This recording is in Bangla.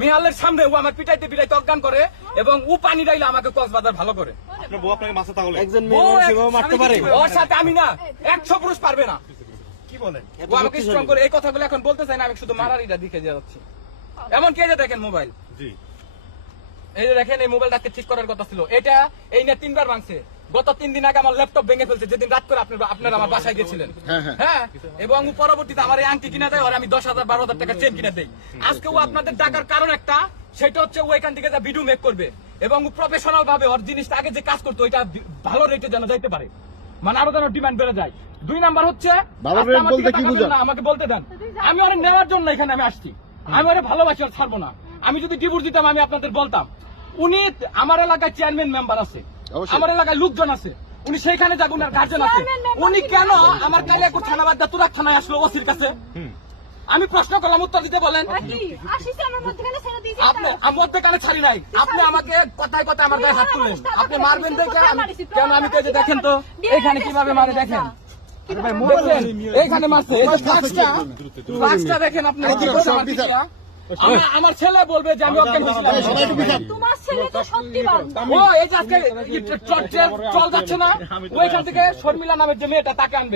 মেয়ালের সামনে ও আমার পিটাইতে পিটাইতে অজ্ঞান করে এবং ও পানি ডাইলে আমাকে কক্সবাজার ভালো করে। আপনার বউ আপনাকে মারছে তাহলে? একজন মেয়ে মারতে পারে? ওর সাথে আমি না 100 পুরুষ পারবে না। কি বলেন? ও আমাকে স্ট্রং করে এই কথাগুলো এখন বলতে চাই না, আমি শুধু মারারিটা দেখে যাচ্ছি। এমন কি যে দেখেন মোবাইল, জি এই যে দেখেন এই মোবাইলটাকে ঠিক করার কথা ছিল, এটা এই না 3 বার ভাঙছে। গত 3 দিন আগে আমার ল্যাপটপ ভেঙে ফেলছে, যেদিন রাত করে আপনারা আমার বাসায় গেছিলেন। হ্যাঁ, এবং পরবর্তীতে আমার এই আংটি কিনা দেয় আর আমি 10,000 12,000 টাকা চেন কিনে দেই। আজকে ও আপনাদের ডাকার কারণ একটা, সেটা হচ্ছে ও এখান থেকে যা ভিডিও মেক করবে এবং প্রফেশনাল ভাবে ওর জিনিসটা আগে যে কাজ করতো ওইটা ভালো রেটে যেন যাইতে পারে, মানে আরো যেন ডিমান্ড বেড়ে যায়। 2 নাম্বার হচ্ছে আমাকে বলতে দেন, আমি ওরে নেওয়ার জন্য এখানে আমি আসছি। আমি ওরে ভালোবাসি আর ছাড়বো না। আমি যদি ডিভোর্স দিতাম আমি আপনাদের বলতাম। উনি আমার এলাকায় চেয়ারম্যান মেম্বার আছে, আমার এলাকায় লোকজন আছে, উনি সেইখানে যাবেন, আর গার্জেন আছে। উনি কেন আমার কালিয়াকুর থানা বাদ তুরাক থানায় আসলো ওসির কাছে? আমি প্রশ্ন করলাম, উত্তর দিতে বলেন। আপনি মধ্যখানে ছাড়ি নাই, আপনি আমাকে কথায় কথায় আমার গায়ে হাত তুলেন। আপনি মারবেন দেখে কেন? আমি তো দেখেন তো এখানে কিভাবে মারে দেখেন, এইখানে মারছে, ফ্লাক্সটা দেখেন আপনি। আমার ছেলে বলবে যে আমি অজ্ঞান হয়েছিলাম। তোমার ছেলে তো সত্যিবান। ও এই যে আজকে চল যাচ্ছে না, ওইখান থেকে শর্মিলা নামের যে মেয়েটা তাকে আনবে।